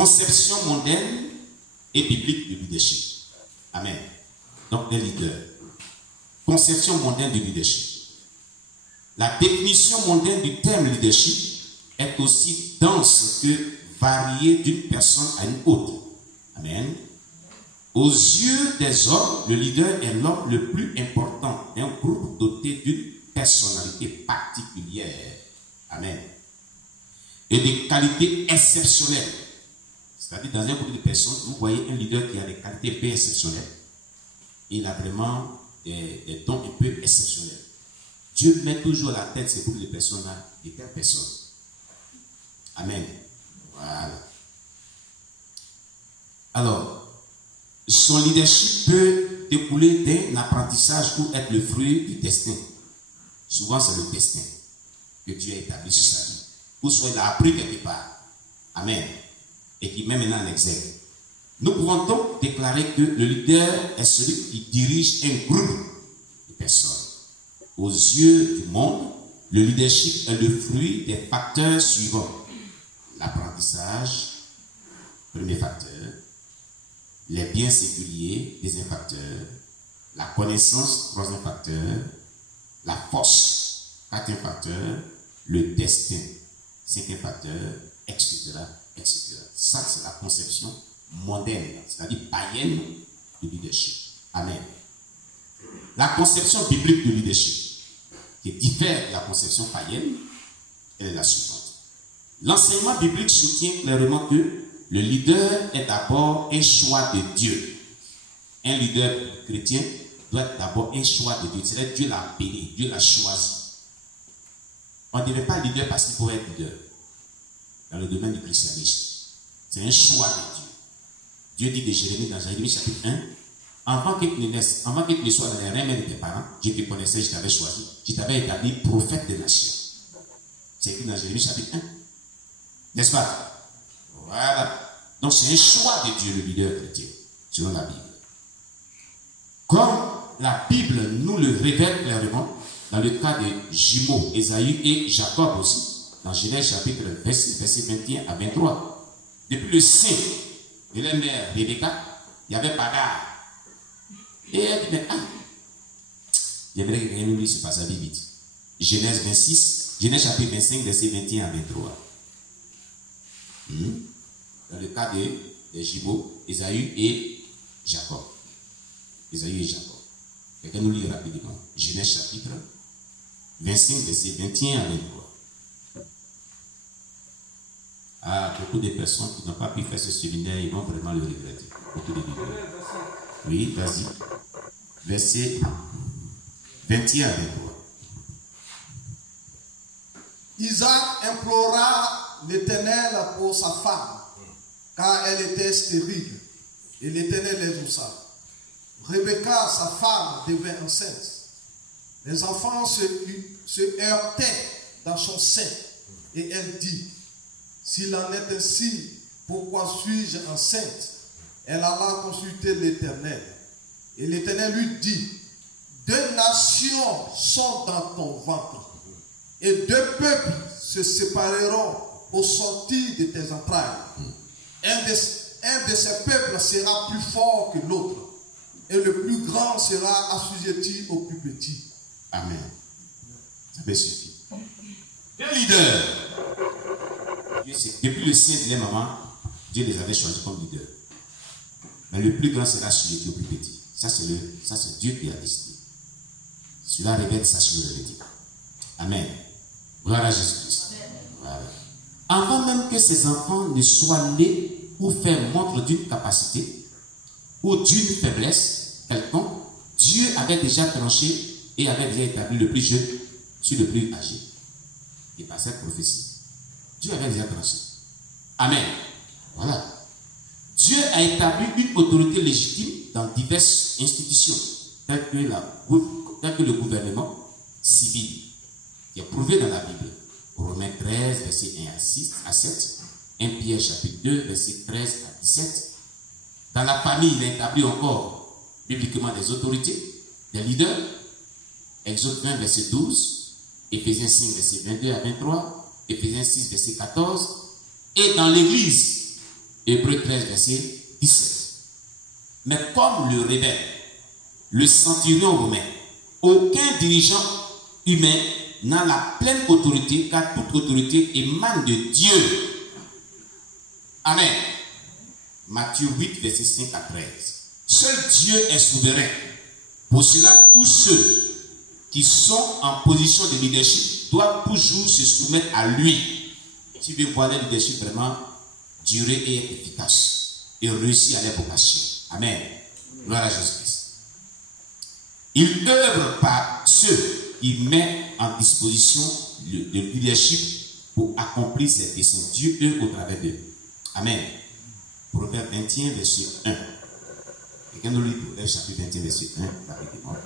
conception mondaine et biblique du leadership. Amen. Donc, les leaders. Conception mondaine du leadership. La définition mondaine du terme leadership est aussi dense que variée d'une personne à une autre. Amen. Aux yeux des hommes, le leader est l'homme le plus important d'un groupe doté d'une personnalité particulière. Amen. Et des qualités exceptionnelles. C'est-à-dire, dans un groupe de personnes, vous voyez un leader qui a des qualités peu exceptionnelles. Il a vraiment des dons un peu exceptionnels. Dieu met toujours à la tête de ces groupes de personnes-là, de telles personnes. Amen. Voilà. Alors, son leadership peut découler d'un apprentissage ou être le fruit du destin. Souvent, c'est le destin que Dieu a établi sur sa vie. Ou soit il a appris quelque part. Amen. Et qui met maintenant en exergue. Nous pouvons donc déclarer que le leader est celui qui dirige un groupe de personnes. Aux yeux du monde, le leadership est le fruit des facteurs suivants. L'apprentissage, premier facteur. Les biens séculiers, deuxième facteur. La connaissance, troisième facteur. La force, quatrième facteur. Le destin, cinquième facteur, etc., etc. Ça, c'est la conception mondaine, c'est-à-dire païenne du leadership. Amen. La conception biblique du leadership, qui diffère de la conception païenne, elle est la suivante. L'enseignement biblique soutient clairement que le leader est d'abord un choix de Dieu. Un leader chrétien doit être d'abord un choix de Dieu. C'est-à-dire Dieu l'a appelé, Dieu l'a choisi. On ne devient pas leader parce qu'il faut être leader dans le domaine du christianisme. C'est un choix de Dieu. Dieu dit de Jérémie dans Jérémie chapitre 1, avant que tu ne naisses, avant que tu ne sois dans les reins de tes parents, je te connaissais, je t'avais choisi, je t'avais établi prophète des nations. C'est écrit dans Jérémie chapitre 1. N'est-ce pas? Voilà. Donc c'est un choix de Dieu, le leader chrétien, selon la Bible. Comme la Bible nous le révèle clairement, dans le cas des jumeaux, Ésaü et Jacob aussi, dans Genèse chapitre 26, verset 21 à 23. Depuis le sein de la mère Rebecca, il y avait bagarre. Et elle dit, mais j'aimerais que quelqu'un nous lise ce passage vite. Genèse 26, Genèse chapitre 25, verset 21 à 23. Dans le cas des jumeaux, Ésaü et Jacob. Ésaü et Jacob. Quelqu'un nous lit rapidement. Genèse chapitre 25, verset 21 à 23. Beaucoup de personnes qui n'ont pas pu faire ce séminaire, ils vont vraiment le regretter. Beaucoup de Bibles. Oui, vas-y. Verset 21 à 23. Isaac implora l'Éternel pour sa femme, car elle était stérile, et l'Éternel les exauça. Rebecca, sa femme, devint enceinte. Les enfants se heurtaient dans son sein, et elle dit, s'il en est ainsi, pourquoi suis-je enceinte? Elle alla consulter l'Éternel. Et l'Éternel lui dit, 2 nations sont dans ton ventre, et 2 peuples se sépareront au sortir de tes entrailles. Un de ces peuples sera plus fort que l'autre, et le plus grand sera assujetti au plus petit. Amen. Ça peut suffire. Les leaders. Depuis le sein de les mamans, Dieu les avait choisis comme leaders. Mais le plus grand sera assujetti au plus petit. Ça, c'est Dieu qui a décidé. Cela révèle sa souveraineté. Amen. Gloire à Jésus-Christ. Voilà. Avant même que ces enfants ne soient nés ou faire montre d'une capacité ou d'une faiblesse quelconque, Dieu avait déjà tranché et avait déjà établi le plus jeune sur le plus âgé. Et par cette prophétie, Dieu avait déjà tranché. Amen. Voilà. Dieu a établi une autorité légitime dans diverses institutions, telles que le gouvernement civil, qui est prouvé dans la Bible. Romains 13, verset 1 à 7. 1 Pierre chapitre 2, verset 13 à 17. Dans la famille, il a établi encore bibliquement des autorités, des leaders. Exode 20, verset 12. Éphésiens 5, verset 22 à 23. Éphésiens 6, verset 14. Et dans l'église, Hébreux 13, verset 17. Mais comme le révèle le centurion romain, aucun dirigeant humain n'a la pleine autorité, car toute autorité émane de Dieu. Amen. Matthieu 8, verset 5 à 13. Seul Dieu est souverain. Pour cela, tous ceux qui sont en position de leadership doivent toujours se soumettre à lui. Si vous voulez le leadership vraiment durer et être efficace et réussir à leur vocation. Amen. Gloire à Jésus-Christ. Il œuvre par ceux qui mettent en disposition le leadership pour accomplir ses desseins. Dieu œuvre au travers d'eux. Amen. Proverbe 21, verset 1. Quelqu'un nous lit Proverbe chapitre 21, verset 1. Rapidement.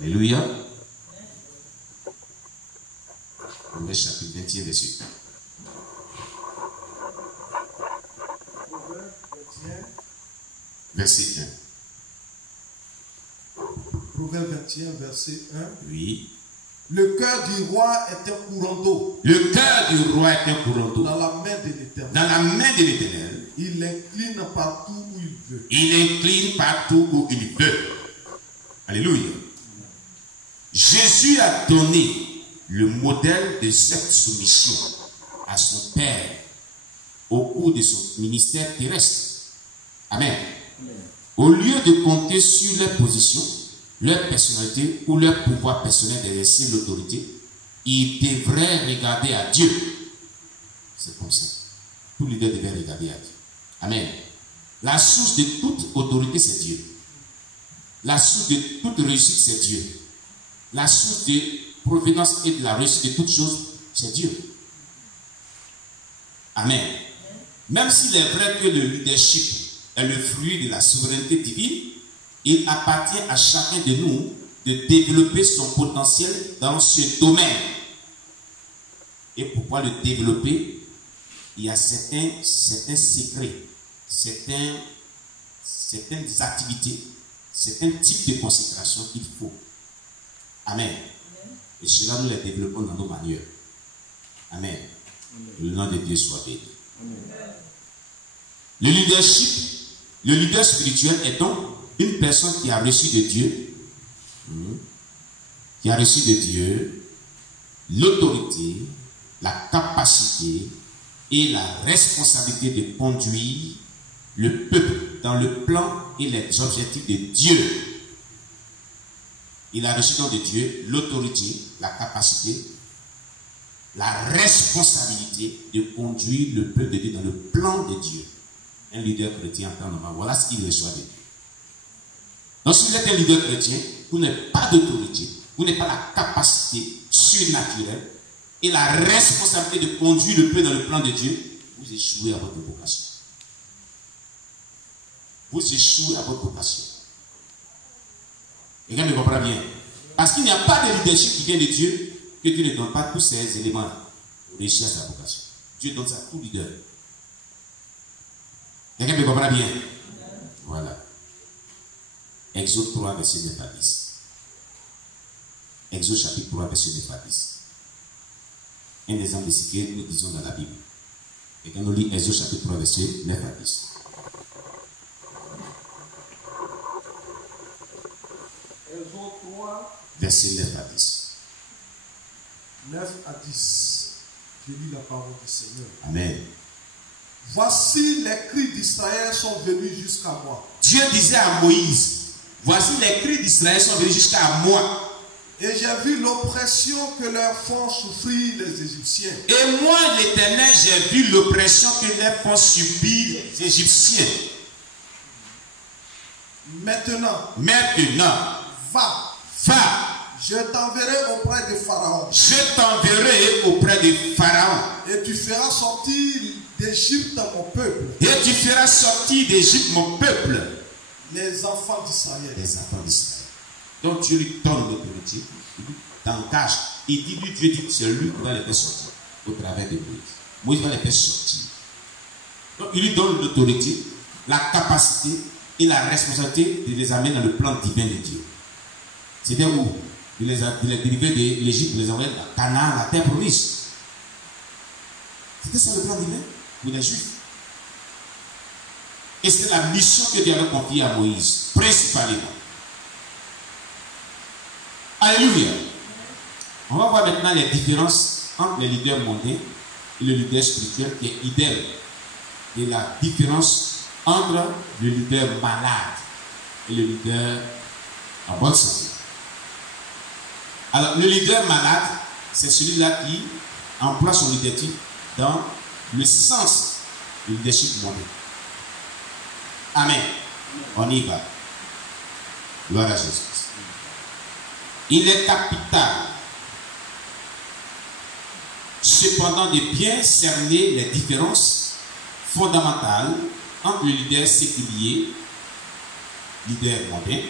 Alléluia. Proverbe chapitre 21, verset 1. Verset 1. Proverbe 21, verset 1. Oui. Le cœur du roi est un courant d'eau. Le cœur du roi est un courant d'eau. Dans la main de l'Éternel. Dans la main de l'Éternel. Il l'incline partout où il veut. Il incline partout où il veut. Alléluia. Jésus a donné le modèle de cette soumission à son Père au cours de son ministère terrestre. Amen. Au lieu de compter sur leur position, leur personnalité ou leur pouvoir personnel d'exercer l'autorité, ils devraient regarder à Dieu. C'est comme ça. Tout leader devrait regarder à Dieu. Amen. La source de toute autorité, c'est Dieu. La source de toute réussite, c'est Dieu. La source de provenance et de la réussite de toutes choses, c'est Dieu. Amen. Même s'il est vrai que le leadership est le fruit de la souveraineté divine, il appartient à chacun de nous de développer son potentiel dans ce domaine. Et pour pouvoir le développer, il y a certains secrets, certaines activités, certains types de consécration qu'il faut. Amen. Et cela, nous les développons dans nos manières. Amen. Le nom de Dieu soit béni. Le leader spirituel est donc une personne qui a reçu de Dieu, l'autorité, la capacité et la responsabilité de conduire le peuple dans le plan et les objectifs de Dieu. Il a reçu donc de Dieu l'autorité, la capacité, la responsabilité de conduire le peuple de Dieu dans le plan de Dieu. Un leader chrétien en temps normal, voilà ce qu'il reçoit de Dieu. Donc si vous êtes un leader chrétien, vous n'avez pas d'autorité, vous n'avez pas la capacité surnaturelle et la responsabilité de conduire le peuple dans le plan de Dieu, vous échouez à votre vocation. Vous échouez à votre vocation. Et quelqu'un me comprend bien. Parce qu'il n'y a pas de leadership qui vient de Dieu que Dieu ne donne pas tous ces éléments pour réussir à sa vocation. Dieu donne ça à tout leader. Quelqu'un me comprend bien. Voilà. Exode 3, verset 9 à 10. Exode chapitre 3, verset 9 à 10. Un exemple de ce que nous disons dans la Bible. Et quand nous lisons Exode chapitre 3, verset 9 à 10. Exode 3, verset 9 à 10. 9 à 10. Je lis la parole du Seigneur. Amen. Voici les cris d'Israël sont venus jusqu'à moi. Dieu disait à Moïse, voici les cris d'Israël sont venus jusqu'à moi. Et j'ai vu l'oppression que leur font souffrir les Égyptiens. Et moi, l'Éternel, j'ai vu l'oppression que leur font subir les Égyptiens. Maintenant, va. Je t'enverrai auprès de Pharaon. Je t'enverrai auprès de Pharaon. Et tu feras sortir d'Égypte mon peuple. Et tu feras sortir d'Égypte mon peuple. Les enfants d'Israël. Les enfants d'Israël. Donc Dieu lui donne l'autorité, il t'engage. Et Dieu dit que c'est lui qui va les faire sortir au travers de Moïse. Moïse va les faire sortir. Donc il lui donne l'autorité, la capacité et la responsabilité de les amener dans le plan divin de Dieu. C'était où? Il les a dérivés de l'Égypte, il les a envoyés dans Canaan, la terre promise. C'était ça le plan divin pour les Juifs. Et c'est la mission que Dieu avait confiée à Moïse, principalement. Alléluia. On va voir maintenant les différences entre les leaders mondains et le leader spirituel qui est idéal. Et la différence entre le leader malade et le leader en bonne santé. Alors, le leader malade, c'est celui-là qui emploie son leadership dans le sens du leadership mondain. Amen. On y va. Gloire à Jésus. Il est capital, cependant, de bien cerner les différences fondamentales entre le leader séculier, leader mondain,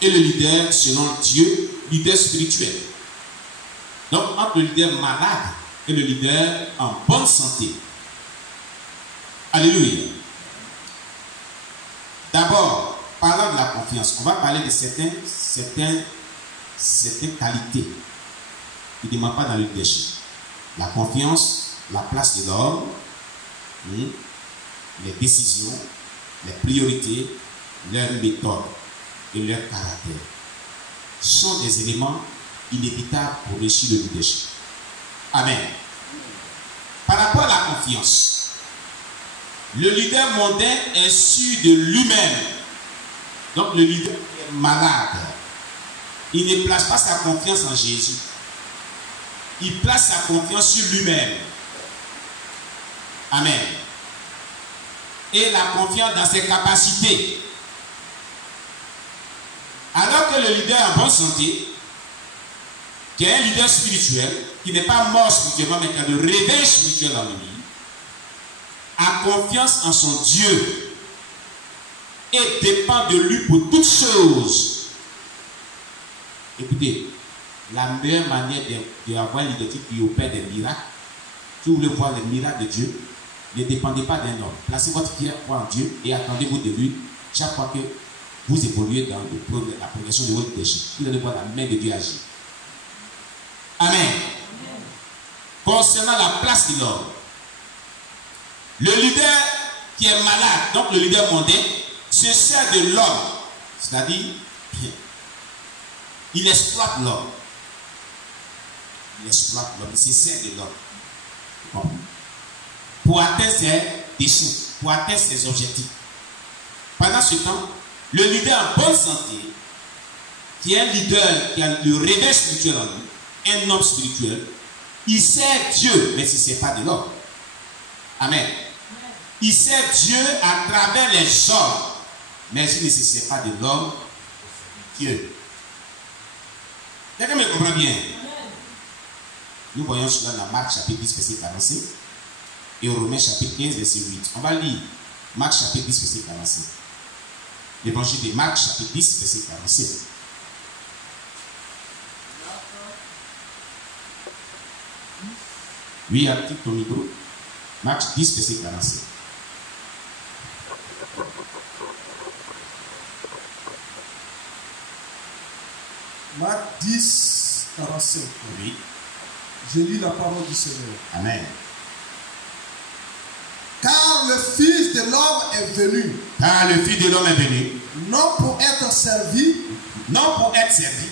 et le leader selon Dieu, leader spirituel. Donc, entre le leader malade et le leader en bonne santé. Alléluia. D'abord, parlant de la confiance, on va parler de certaines qualités qui ne demandent pas dans le leadership. La confiance, la place de l'homme, les décisions, les priorités, leurs méthodes et leur caractère sont des éléments inévitables pour réussir le leadership. Amen. Par rapport à la confiance, le leader mondain est sûr de lui-même. Donc le leader est malade. Il ne place pas sa confiance en Jésus. Il place sa confiance sur lui-même. Amen. Et la confiance dans ses capacités. Alors que le leader en bonne santé, qui est un leader spirituel, qui n'est pas mort spirituellement, mais qui a le réveil spirituel en lui, a confiance en son Dieu et dépend de lui pour toutes choses. Écoutez, la meilleure manière d'avoir un leadership qui opère des miracles, si vous voulez voir les miracles de Dieu, ne dépendez pas d'un homme. Placez votre foi en Dieu et attendez-vous de lui chaque fois que vous évoluez dans la progression de votre leadership. Vous allez voir la main de Dieu agir. Amen. Concernant la place de l'homme, le leader qui est malade, donc le leader mondain, se sert de l'homme. C'est-à-dire, il exploite l'homme. Il exploite l'homme, il se sert de l'homme. Pour atteindre ses défis, pour atteindre ses objectifs. Pendant ce temps, le leader en bonne santé, qui est un leader qui a le réveil spirituel en lui, un homme spirituel, il sert Dieu, mais il ne sert pas de l'homme. Amen. Il sert Dieu à travers les hommes, mais il ne se sert pas de l'homme, Dieu. Quelqu'un me comprend bien? Nous voyons cela dans Marc chapitre 10, verset 45 et Romains chapitre 15, verset 8. On va lire Marc chapitre 10, verset 45. L'évangile de Marc chapitre 10, verset 45. Oui, active ton micro. Marc 10, verset 45. Marc 10, 45. Oui. Je lis la parole du Seigneur. Amen. Car le Fils de l'homme est venu. Car le Fils de l'homme est venu. Non pour être servi. Non pour être servi.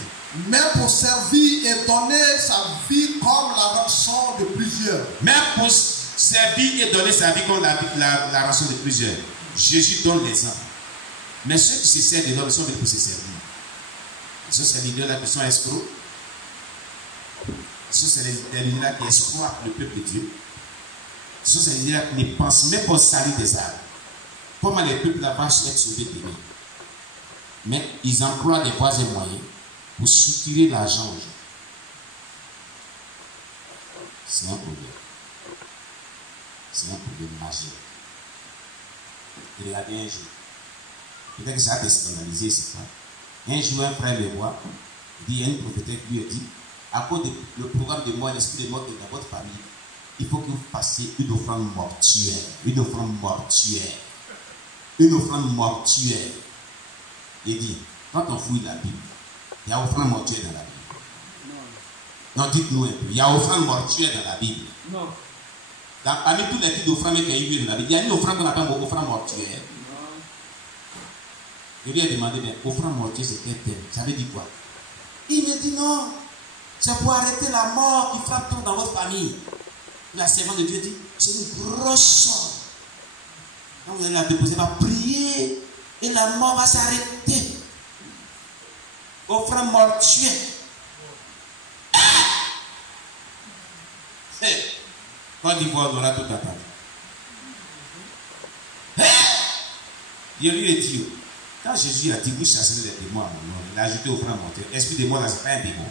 Mais pour servir et donner sa vie comme la rançon de plusieurs. Même pour servir et donner sa vie comme la rançon de plusieurs. Jésus donne l'exemple. Mais ceux qui se servent de l'homme sont venus pour se servir. Ce sont ces leaders-là qui sont escrocs. Ce sont ces leaders-là qui exploitent le peuple de Dieu. Ce sont ces leaders-là qui ne pensent même pas au salut des âmes. Comment les peuples là-bas sont sauvés de lui. Mais ils emploient des voies et moyens pour soutirer l'argent aux gens. C'est un problème. C'est un problème majeur. Regardez un jour. Peut-être que ça a été scandalisé, c'est ça. Un jour, un frère le voit, il dit, il y a une prophétesse qui lui a dit, à cause du programme de mort, l'esprit de mort est dans votre famille, il faut que vous fassiez une offrande mortuaire. Une offrande mortuaire. Une offrande mortuaire. Il dit, quand on fouille la Bible, il y a offrande mortuaire dans la Bible. Non, dites-nous un peu. Il y a offrande mortuaire dans la Bible. Non. Parmi tous les types d'offrandes qu'il y a eu, il y a une offrande qu'on appelle offrande mortuaire. Je lui ai demandé, mais offrande mortuaire, c'est quel thème? Ça veut dire quoi? Il me dit non, c'est pour arrêter la mort qui frappe tout dans votre famille. La servante de Dieu dit, c'est une grosse somme. Donc vous allez la déposer, va prier et la mort va s'arrêter. Offrande mortuaire. Quand d'Ivoire, on aura tout attendu. Je lui ai dit, quand Jésus a dit, vous chasserez les démons à mon nom, il a ajouté offrande mortuaire. Esprit de mort, là, ce n'est pas un démon.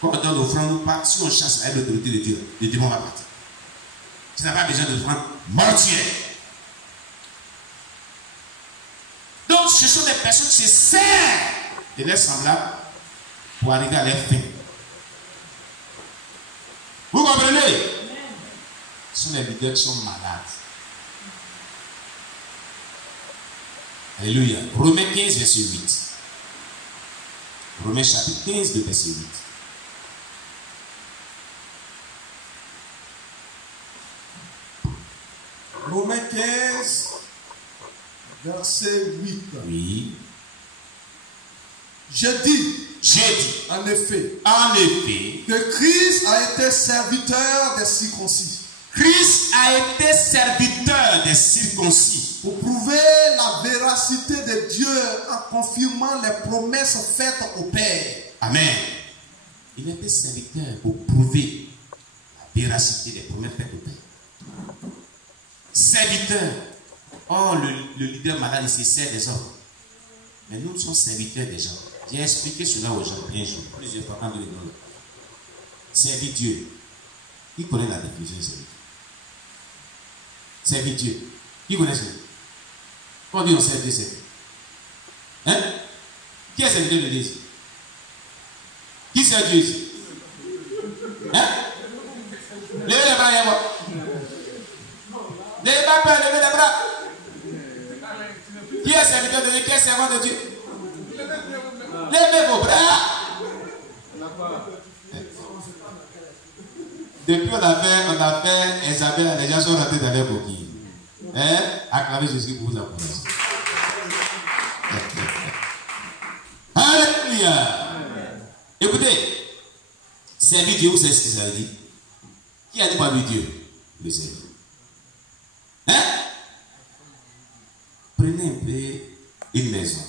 Quand on donne l'offrande, nous partons, si on chasse avec l'autorité de Dieu, le démon va partir. Tu n'as pas besoin d'offrande mortuaire. Donc, ce sont des personnes qui se servent de leurs semblables pour arriver à leur fin. Vous comprenez? Ce sont les leaders qui sont malades. Alléluia. Romains 15, verset 8. Romains chapitre 15, verset 8. Romains 15, verset 8. Oui. Je dis, en effet, que Christ a été serviteur des circoncis. Christ a été serviteur des circoncis. Pour prouver la véracité de Dieu en confirmant les promesses faites au Père. Amen. Il était serviteur pour prouver la véracité des promesses faites au Père. Serviteur. Oh, le leader malade, il se sert des hommes. Mais nous sommes serviteurs des gens. J'ai expliqué cela aux gens bien sûr, plusieurs fois quand nous les donnons. Servir Dieu. Qui connaît la définition de servir? Servir Dieu. Qui connaît cela? Quand on dit on sert Dieu, c'est Dieu. Hein? Qui est serviteur de Dieu ici? Qui sert Dieu ici? Hein? Levez les bras et moi. N'ayez pas peur, levez les bras. Qui est serviteur de Dieu? Qui est servant de Dieu? Levez vos bras. Depuis on a fait Isabelle, les gens sont rentrés dans les coquilles. Hein? Acclamez Jésus pour vous apprendre. Alléluia. Écoutez, servir Dieu, vous savez ce que ça veut dire? Qui a dit pas lui Dieu? Le Seigneur. Hein? Prenez un peu une maison.